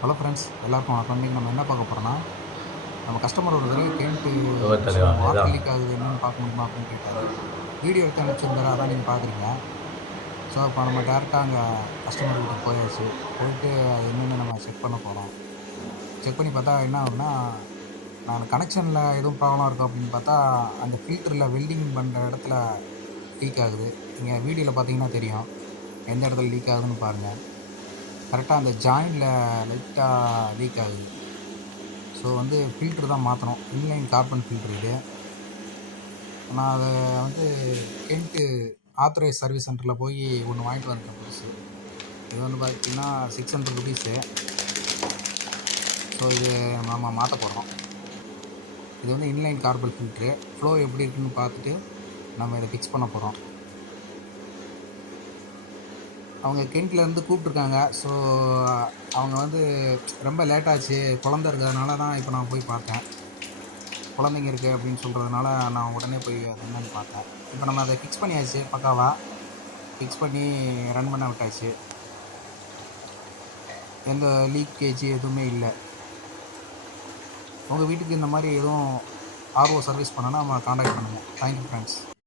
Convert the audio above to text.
Hello friends, எல்லாருக்கும் வணக்கம். இன்றைக்கி நம்ம என்ன பார்க்க போகிறோன்னா, நம்ம கஸ்டமர் ஒரு தடவை கேட்டு ஸோ வாட்டர் லீக் ஆகுது என்னென்னு பார்க்க முடியுமா அப்படின்னு கேட்டார். வீடியோ எடுத்து அனுப்பிச்சிருந்தாரு, அதான் நீங்கள் பார்க்குறீங்க. ஸோ அப்போ நம்ம டேரெக்டாக அங்கே கஸ்டமர் வீட்டுக்கு போயாச்சு. போயிட்டு அது என்னென்னு நம்ம செக் பண்ண போகிறோம். செக் பண்ணி பார்த்தா என்ன ஆகுதுன்னா, நான் கனெக்ஷனில் எதுவும் ப்ராப்ளம் இருக்கும் அப்படின்னு பார்த்தா, அந்த ஃபில்டரில் வெல்டிங் பண்ணுற இடத்துல லீக் ஆகுது. நீங்கள் வீடியோவில் பார்த்தீங்கன்னா தெரியும், எந்த இடத்துல லீக் ஆகுதுன்னு பாருங்கள். கரெக்டாக அந்த ஜாயிண்டில் லைட்டாக லீக் ஆகுது. ஸோ வந்து ஃபில்ட்ரு தான் மாற்றணும். இன்லைன் கார்பன் ஃபில்ட்ரு இது. நான் அதை வந்து கென்ட்டு ஆத்தரைஸ் சர்வீஸ் சென்டரில் போய் ஒன்று வாங்கிட்டு வந்தேன் புதுசு. இது வந்து பார்த்திங்கன்னா ₹600. ஸோ இது நம்ம மாற்ற போகிறோம். இது வந்து இன்லைன் கார்பன் ஃபில்ட்ரு. ஃப்ளோ எப்படி இருக்குன்னு பார்த்துட்டு நம்ம இதை ஃபிக்ஸ் பண்ண போகிறோம். அவங்க கென்ட்லேருந்து கூப்பிட்ருக்காங்க. ஸோ அவங்க வந்து ரொம்ப லேட்டாச்சு, குழந்த இருக்கிறதுனால தான் இப்போ நான் போய் பார்த்தேன். குழந்தைங்க இருக்குது அப்படின்னு சொல்கிறதுனால நான் உடனே போய் அது என்னன்னு பார்த்தேன். இப்போ நம்ம அதை ஃபிக்ஸ் பண்ணியாச்சு, பக்காவாக ஃபிக்ஸ் பண்ணி ரன் பண்ண விட்டாச்சு. எந்த லீக்கேஜ் எதுவுமே இல்லை. உங்கள் வீட்டுக்கு இந்த மாதிரி எதுவும் ஆர்ஓ சர்வீஸ் பண்ணனா நம்ம காண்டாக்ட் பண்ணுங்கள். Thank you friends.